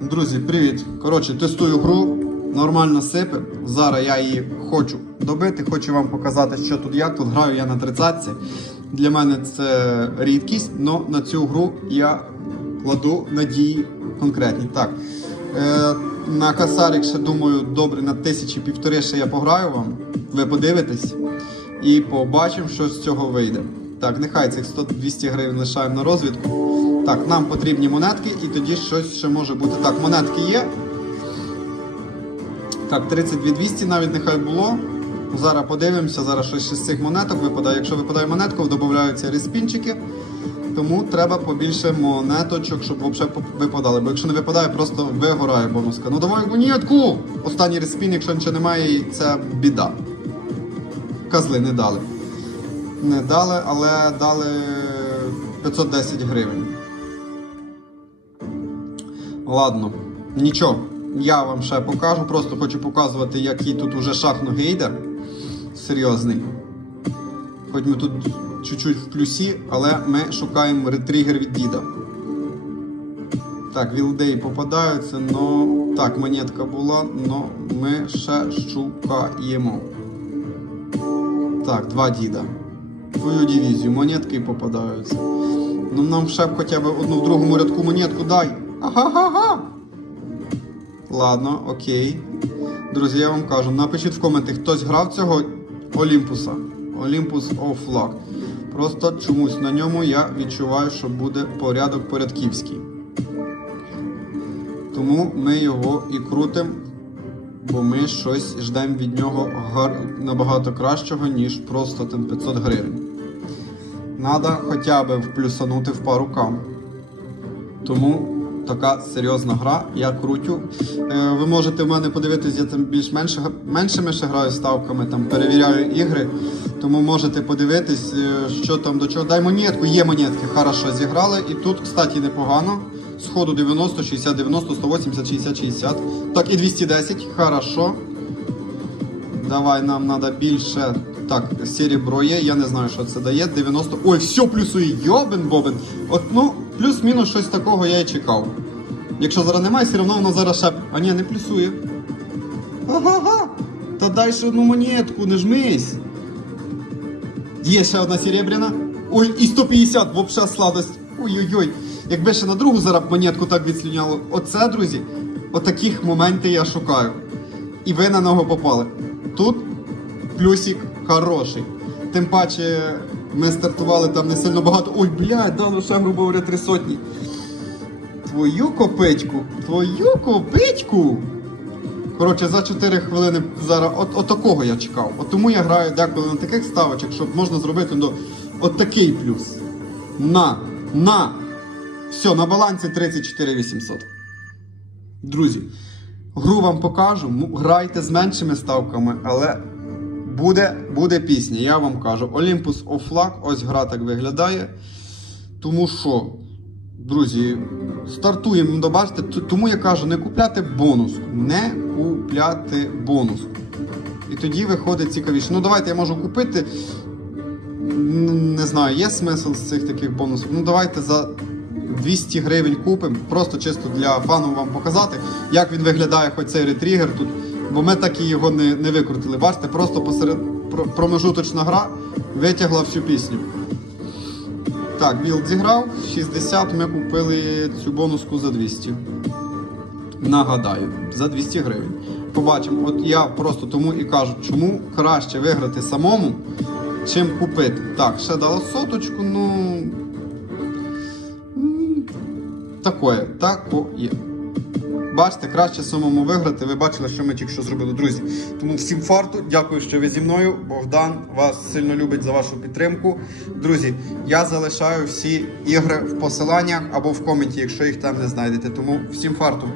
Друзі, привіт! Коротше, тестую гру, нормально сипе. Зараз я її хочу добити, хочу вам показати, що тут як. Тут граю я на 30 Для мене це рідкість, але на цю гру я кладу надії конкретні. Так. Е, на касарик ще думаю, добре, на тисячі півтори ще я пограю вам. Ви подивитесь і побачимо, що з цього вийде. Так, нехай цих 100-200 гривень лишаємо на розвідку. Так, нам потрібні монетки, і тоді щось ще може бути. Так, монетки є. Так, 32 200 навіть нехай було. Зараз подивимося, зараз щось з цих монеток випадає. Якщо випадає монетка, додаються респінчики. Тому треба побільше монеточок, щоб взагалі випадали. Бо якщо не випадає, просто вигорає бонуска. Ну давай монетку! Останній респін, якщо нічого немає, це біда. Козли не дали. Не дали, але дали 510 гривень. Ладно, нічого. Я вам ще покажу, просто хочу показувати, який тут уже шахно-гейдер. Серйозний. Хоч ми тут чуть-чуть в плюсі, але ми шукаємо ретригер від діда. Так, вілдеї попадаються, но. Так, монетка була, но ми ще шукаємо. Так, два діда. Твою дивізію, монетки попадаються. Ну нам ще б хоча б одну в другому рядку монетку дай. Ага-га-га. Ладно, окей. Друзі, я вам кажу, напишіть в коменти, хтось грав цього Олімпуса. Олімпус Офлаг. Просто чомусь на ньому я відчуваю, що буде порядок порядківський. Тому ми його і крутимо, бо ми щось ждемо від нього гар... набагато кращого, ніж просто там 500 гривень. Надо хоча б вплюсанути в пару кам. Тому така серйозна гра, я крутю. Е, ви можете в мене подивитись, я там більш-менш меншими ще граю ставками, там перевіряю ігри. Тому можете подивитись, е, що там до чого. Дай монетку, є монетки, хорошо зіграли. І тут, кстати, непогано. Сходу 90, 60, 90, 180, 60, 60. Так, і 210, хорошо. Давай, нам треба більше. Так, серебро є, я не знаю, що це дає. 90. Ой, все плюсує, йобен бобен. От, ну, плюс-мінус щось такого я і чекав. Якщо зараз немає, все одно воно зараз ще. А ні, не плюсує. Ага-га. Та дай ще одну монетку, не жмись. Є ще одна серебряна. Ой, і 150, взагалі сладость. Ой-ой-ой. Якби ще на другу зараз монетку так відслюняло. Оце, друзі, отаких моментів я шукаю. І ви на нього попали. Тут плюсик хороший. Тим паче ми стартували там не сильно багато. Ой, блядь, дало ще, грубо говоря, три сотні. Твою копичку, твою копичку. Коротше, за 4 хвилини зараз от, от такого я чекав. От тому я граю деколи на таких ставочок, щоб можна зробити ну, от такий плюс. На, на. Все, на балансі 34 800. Друзі, гру вам покажу. Грайте з меншими ставками, але буде, буде пісня, я вам кажу. Olympus Офлаг, ось гра так виглядає. Тому що, друзі, стартуємо, ну, бачите, тому я кажу, не купляти бонуску. Не купляти бонуску. І тоді виходить цікавіше. Ну, давайте я можу купити. Не знаю, є смисл з цих таких бонусів. Ну, давайте за 200 гривень купимо, просто чисто для фану вам показати, як він виглядає, хоч цей ретригер тут. Бо ми так і його не, не викрутили. Бачите, просто посеред промежуточна гра витягла всю пісню. Так, білд зіграв, 60 ми купили цю бонуску за 200. Нагадаю, за 200 гривень. Побачимо. От я просто тому і кажу, чому краще виграти самому, чим купити. Так, ще дала соточку, ну. Такое, такое. Бачите, краще самому виграти. Ви бачили, що ми тільки що зробили, друзі. Тому всім фарту, дякую, що ви зі мною. Богдан вас сильно любить за вашу підтримку. Друзі, я залишаю всі ігри в посиланнях або в коменті, якщо їх там не знайдете. Тому всім фарту.